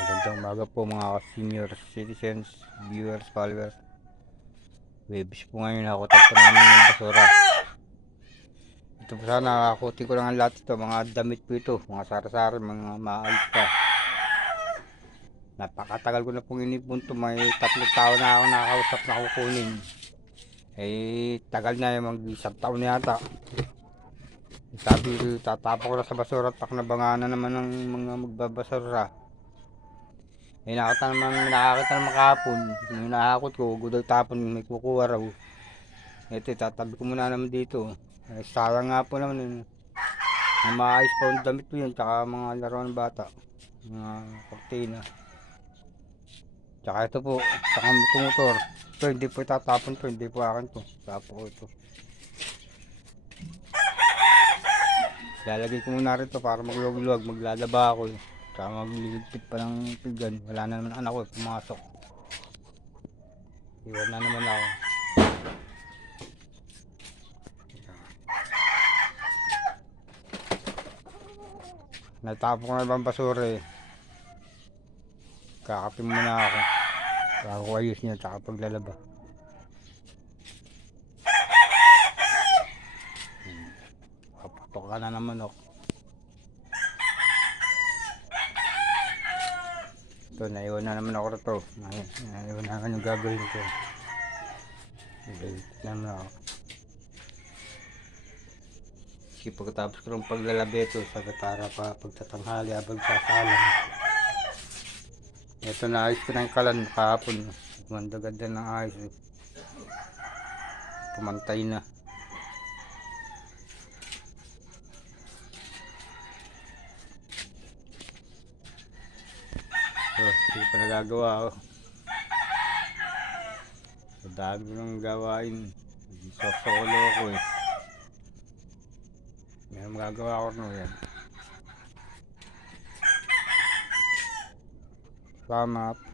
Magandang umaga po mga senior citizens, viewers, followers. Webs po ngayon ako tapos namin ng basura. Ito po sana nakakuti ko lang ang lahat ito, mga damit po ito, mga sara-sara, mga maayos pa. Napakatagal ko na pong inipon to, may tatlong taon na ako nakakausap na kukunin. Eh, tagal na yung mag isang taon na yata. Sabi tatapon na sa basura at paknabanganan naman ng mga magbabasura. Eh, nakita naman, nakakita naman kahapon. Nung nakakot ko, gudal tapon, may kukuha raw. Ito, tatabi ko muna naman dito. Sayang nga po naman yun. May maayos pa yung damit ko yun, tsaka mga laro ng bata. Mga kortina. Tsaka ito po, tsaka motor. Ito, hindi po itatapon to, hindi po akin to. Tapo ko ito. Lalagay ko muna rito para magluwag-luwag, maglalaba ako. Eh. Tsaka magliligpit pa ng pinggan. Wala na naman anak ko, pumasok. Iwan na naman ako. Natapon ko na ibang basura eh. Kakapin muna ako. Bago ayos niya, tsaka paglalaba. Hmm. Kapatok ka na naman ako. Ito, naiwan na naman ako. Nai- Naiwan na naman yung gagawin ko. Galit naman ako. Kasi pagkatapos ko ng paglalabi ito, sabi para pa pagtatanghali habang sasalang. Ito na ayos ko na yung kalan kahapon. Ganda-ganda ng ayos. eh. Pumantay na. So, hindi pa nagagawa ako. Sa dami ng gawain. Sa solo ko eh. May magagawa ko no yan. Salamat.